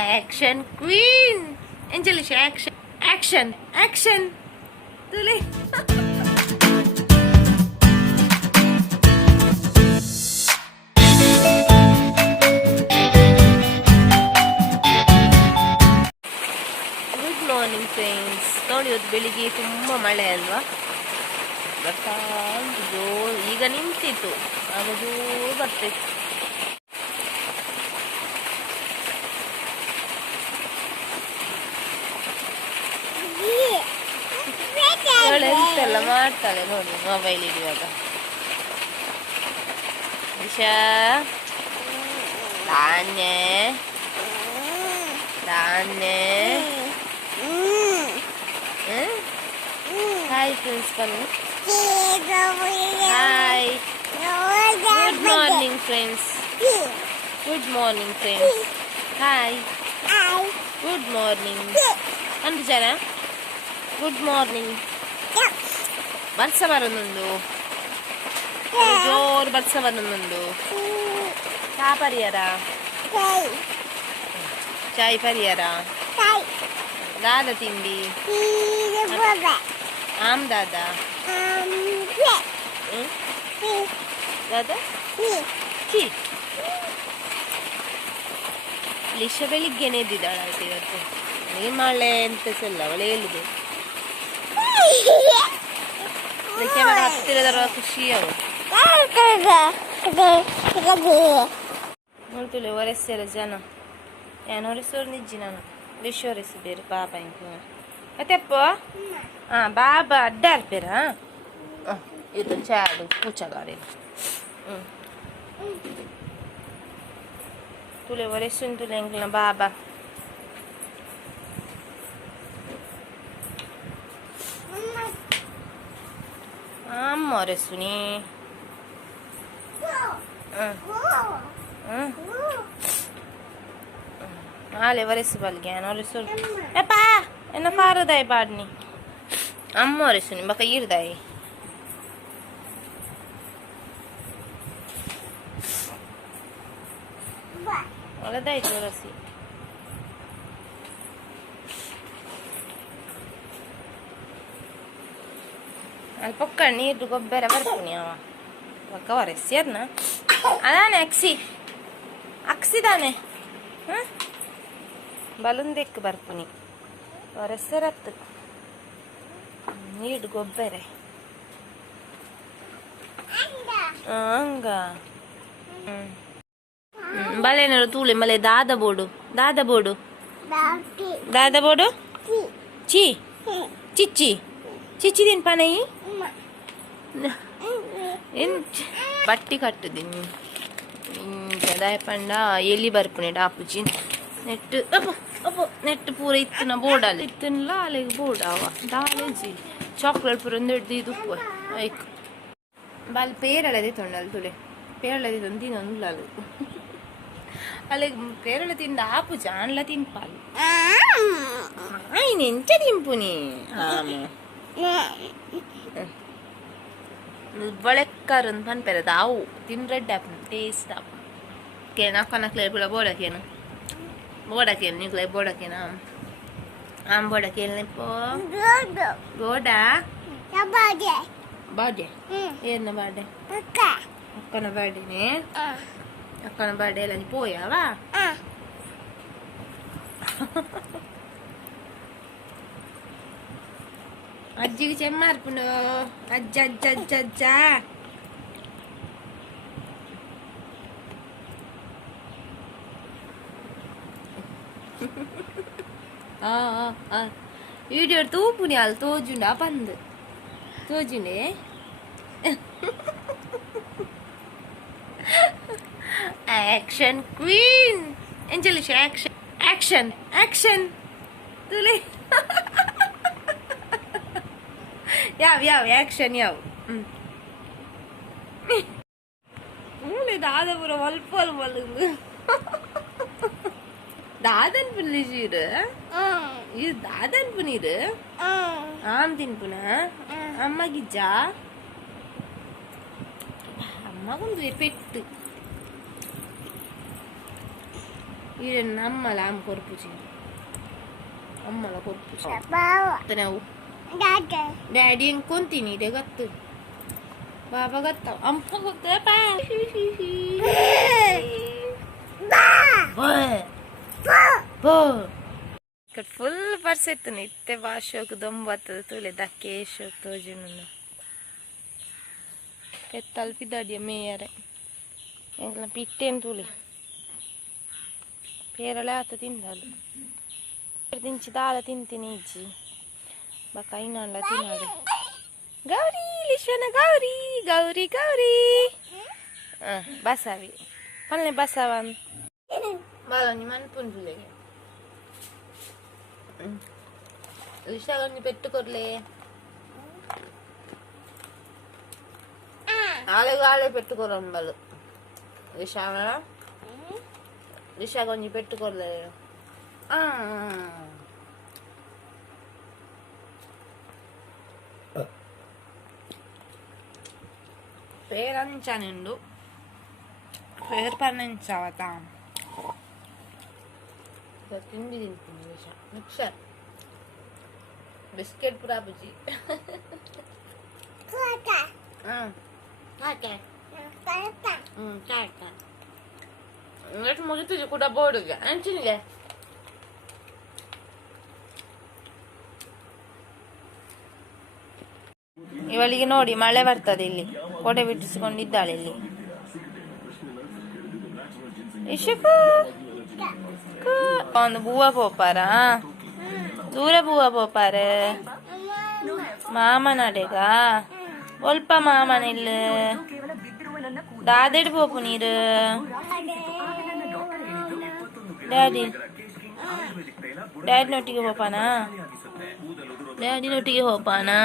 Action queen. Angelisha, action. Action. Action. Tuli. Good morning friends. ನೋಡಿ ಇವತ್ತು ಬೆಳಿಗ್ಗೆ ತುಂಬ ಮಳೆ ಅಲ್ವಾ, ಬರ್ತಾ ಉಂಟು ಜೋರು. ಈಗ ನಿಂತಿತ್ತು, ಆಗ ಜೋರು ಬರ್ತಿತ್ತು. ಎಂತೆಲ್ಲ ಮಾಡ್ತಾಳೆ ನೋಡಿ ಮೊಬೈಲ್ ಹಿಡಿಯುವಾಗ. ದಿಶಾ ಧಾನ್ಯ ಧಾನ್ಯ. ಹಾಯ್ ಫ್ರೆಂಡ್ಸ್, ಬನ್ನಿ. Hi, good morning friends. Good morning friends. Hi, good morning ಅಂದು ಜನ. Good morning. ಬರ್ಸ ಬರೋದೊಂದು ಜೋರು, ಬರ್ಸ ಬರೋದೊಂದು. ಚಾ ಪರಿಯರ, ಚಾಯ್ ಪರಿಯರ, ದಾದ ತಿಂಡಿ, ಆಮ್ ದಾದ ದಾದ ಚಿ. ಲಿಶ ಬೆಳಿಗ್ಗೆನೆ ಎದ್ದಿದ್ದಾಳೆ ಆಯ್ತು ಇವತ್ತು. ಈ ಮಳೆ ಎಂತ ಸಲ್ಲ, ಅವಳೆ ಹೇಳಿದೆ ಹತ್ತಿರದರ ಖುಷಿ. ಅವರು ನೋಡ್ತಿಲ್ಲ ಒರೆಸ್ಯಾರ ಜನ. ಏನು ಹೊರೆಸೋರು ನಿಜ್ಜಿ, ನಾನು ಲಿಶ್ ಹೊರೆಸಿ ಬೇರೆ ಬಾಬಾ ಇಂಕ ಮತ್ತೆಪ್ಪ. ಬಾಬಾ ಅಡ್ಡ ಅರ್ಪೇರ ಇದು ಚಾಡು ಪೂಚಗಾರೆ. ತುಲೆ ಒರೆಸುನ್ ತುಲೆ ಎಂಕ್ಲ ಬಾಬಾ. ಅಮ್ಮ ಒರೆಸುನಿ. ಆಲೆ ಒರೆಸು ಬಲ್ಗೆ ಒರೆಸು. ಎಪ್ಪ ಎನ್ನ ಪಾರದಾಯಿ ಪಾಡ್ನಿ. ಅಮ್ಮ ಒರೆಸುನಿ ಬಕ್ಕ ಈರ್ದಾಯಿ. ಒಳದಾಯ್ತು ಒರೆಸಿ. ಅಲ್ಲಿ ಪೊಕ್ಕ ನೀರು ಗೊಬ್ಬರ ಬರ್ತೀನಿ ಅವ ಪಕ್ಕ ಒರೆಸಿ. ಅದನ್ನ ಅದಾನೆ ಅಕ್ಸಿದಾನೆ. ಬಲುಂದೆಕ್ ಬರ್ತೀನಿ ಒರೆಸರತ್ತು ನೀರು ಗೊಬ್ಬರ ಹಂಗ. ಬಲೇನಾರು ತೂಳೆ ಮಲೆ ದಾದ ಬೋಡು ಚಿ ಚಿಚ್ಚಿ ಚಿಚ್ಚಿದೀನಿ ಪನೈ ಬಟ್ಟಿ ಕಟ್ಟುದೀನಿ ದಾಯ ಪಂಡ ಎಲ್ಲಿ ಬರ್ಪುನೆ ಡಾಪುಜಿ ನೆಟ್ಟು ನೆಟ್ಟು ಪೂರ ಇತ್ತಿನ ಬೋಡಲ್ಲಿ ಇತ್ತಿನಲ್ಲ ಅಲ್ಲಿಗೆ ಬೋಡ ಅವ ದಾಲೇಜಿ ಚಾಕ್ಲೇಟ್ ಪೂರ ಒಂದು ಹಿಡ್ದು ಇದು ಐಕ್ ಬಾಲ್ ಪೇರಳದಿ ತೊಂಡಲ್ಲಿ ತುಳೆ ಪೇರಳದಿ ತೊಂದು ತಿನ್ನೊಂದು ಅದು ಅಲ್ಲಿಗೆ ಪೇರಳ ತಿಂದ ಆಪು ಜಾನ್ಲ ತಿನ್ಪಾಲು ಆಯ್ನ ಎಂಚ ತಿಂಪುನಿ ಬಳೆಕ್ಕರನ್ ಪನ್ಪೆರ ದಾವು ತಿನ್ರೆಡ್ ಆಪು ಟೇಸ್ಟ್ ಆಪು ಕೇನ ಕನಕ್ಲೆ ಬುಳ ಬೋಡಕೇನು ಬೋಡಕೇನು ನಿಕ್ಲೆ ಬೋಡಕೇನ ಆಮ್ ಬೋಡಕೇನು ಪೋ ಬೋಡ ಬಾಡ್ಯ ಏನ ಬಾಡ್ಯ ಅಕ್ಕನ ಬಾಡ್ಯನೇ. ಅಕ್ಕನ ಬಾಡ್ಯ ಎಲ್ಲ ನೀ ಪೋಯವಾ ಅಜ್ಜಿಗೆ ಚೆಮ್ಮಾರ್ಪುಂಡು ಅಜ್ಜ ಅಜ್ಜ ಅಜ್ಜ ಅಜ್ಜ. వీడియో తూపుని వాళ్ళు తోజుండే ఆ పందు తోజుండే. యాక్షన్ క్వీన్ అంజలిష్. యాక్షన్ యాక్షన్ యాక్షన్ ತುಲಿ ಯಾವ ಆಕ್ಷನ್ ಯಾವ ದಾದ ಪೂರ ಒಲ್ಪ ಒಲ್ಪಲ್ಲು ದಾದನ್ ಪುನೀರು ಇದು ದಾದನ್ ಪುನೀರು ಆಮ್ ತಿನ್ಪುನ ಅಮ್ಮಗಿಜ್ಜ ಅಮ್ಮಗೊಂದು ಪೆಟ್ಟು Ini Namma lah am korpuci. Amma lah korpuci. Tenau. Daddy yang continue dia kata. Baba kata, ampa kata apa? Kat full perset ni. Te vasho kudam bata tu le dakesho tu jununa. Ketal pida dia meyare. Yang la pitten tu le. Perala tu tindalu. Tinci dala tintiniji. Bakaina la tinadu. Gauri, Lishana Gauri, Gauri, Gauri. Basavi. Panle basavan. Malo ni man pun dule. Lishana ni pettu korle. Ale pettu koran balu. Lishana. Lishana ni pettu korle. పేరంచనిండు పేరు పన్నించవతా తిండి తింటుంది mixer biscuit పురా బుజ్జి ಇವತ್ತು ಮುಗಿತು ಕೂಡ ಬೋರ್ಡ್ಗೆ ಅಂಚಿನಿಗೆ ಇವಳಿಗೆ ನೋಡಿ ಮಳೆ ಬರ್ತದೆ ಇಲ್ಲಿ ಕೊಡೆ ಬಿಟ್ಟಿಸಿಕೊಂಡಿದ್ದಾಳೆ ಇಲ್ಲಿ ಒಂದು ಬೂವ ಪೋಪಾರ ದೂರ ಬೂವ ಪೋಪಾರ ಮಾಮನಡೆಗ ಒಲ್ಪ ಮಾಮನ ಇಲ್ಲ ದಾದೆಡ್ ಪೋಪು ನೀರು ಡ್ಯಾಡಿನೊಟ್ಟಿಗೆ ಹೋಪಾನಾ ಡ್ಯಾಡಿನೊಟ್ಟಿಗೆ ಹೋಪಾನಾ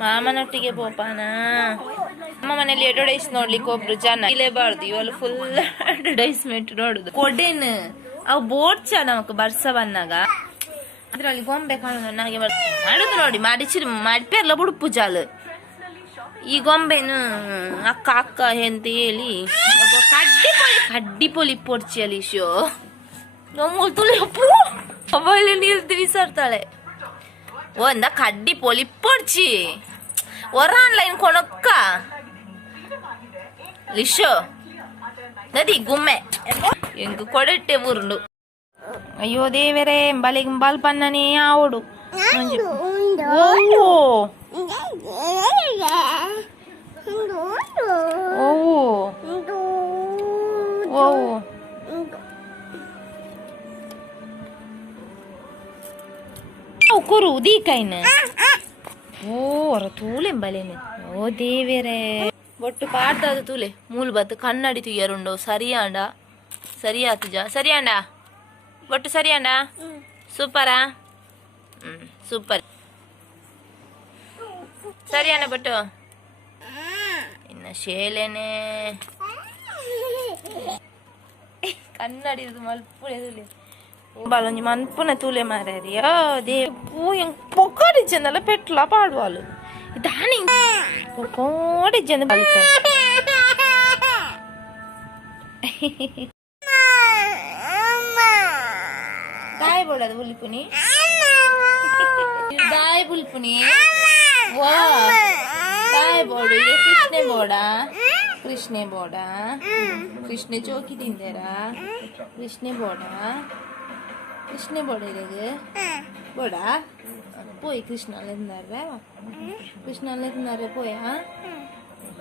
ಮಾಮನೊಟ್ಟಿಗೆ ಹೋಪಾನಾ ಅಮ್ಮ ಮನೇಲಿ ಅಡ್ವರ್ಟೈಸ್ ನೋಡ್ಲಿಕ್ಕೆ ಒಬ್ರು ಜನ ಇಲೇಬಾರ್ದು ಇವಳು ಫುಲ್ ಅಡ್ವರ್ಟೈಸ್ಮೆಂಟ್ ನೋಡುದು ಕೊಡೆನ್ ಅವು ಬೋರ್ಡ್ಸ ನಮಕ್ ಬರ್ಸ ಬನ್ನಾಗ ಅದ್ರಲ್ಲಿ ಗೊಂಬೆ ಕಾಣೋದು ನನಗೆ ಮಾಡುದು ನೋಡಿ ಮಾಡಿಪೇರ್ಲ ಬುಡುಪು ಜಾಲು ಈ ಗೊಂಬೆನು ಅಕ್ಕ ಅಕ್ಕ ಅಂತ ಹೇಳಿ ಕಡ್ಡಿ ಪೊಲಿ ಪೊರ್ಚಿಯಲ್ಲಿ ಶೋ ನಮ್ಮಲ್ಲಿ ತುಳಿ ಮೊಬೈಲ್ ನೀರ್ದು ವಿಸಾರ್ತಾಳೆ ಒಂದ ಕಡ್ಡಿ ಪೊಲಿ ಪೊರ್ಚಿ ಒರ ಆನ್ಲೈನ್ ಕೊನೊಕ್ಕ ಲಿಶೋ ನದಿ ಗುಮ್ಮೆ ಎಂಗು ಕೊಡೆಟ್ಟೆ ಮುರುಂಡು ಅಯ್ಯೋ ದೇವರೇ ಬಲಿಗೆ ಬಾಲ್ ಪನ್ನನೇ ಆವಡು ಕುರು ದೀಕೈನ ಓರ ತೂಲೆ ಬಲೇನೆ ಓ ದೇವೇರೆ ಒಟ್ಟು ಪಾಡ್ದಾದ ತೂಲೆ ಮೂಲ್ ಬತ್ತು ಕನ್ನಡಿ ತುಯ್ಯರುಂಡು ಸರಿಯಾಂಡ ಸರಿಯಾತು ಸರಿಯಾಂಡ ಒಟ್ಟು ಸರಿಯಾಂಡ ಸೂಪರಾ ಸೂಪರ್ ಸರಿಯಾನ ಬಟ್ಟು ಇನ್ನ ಶೇಲೇನೆ ಕನ್ನಡಿ ಮಲ್ಪುಳೆ ತುಲೆ balonji manpuna tule marariya de puyang pokadi jendala petla paadwalu idani pokadi jend balite dai boladu bulipuni dai bulipuni wow dai bodu ide krishne boda krishne choki tindera krishne boda Krishna बोड़े लगे बोड़ा पोई कृष्ण लेंदारे पोया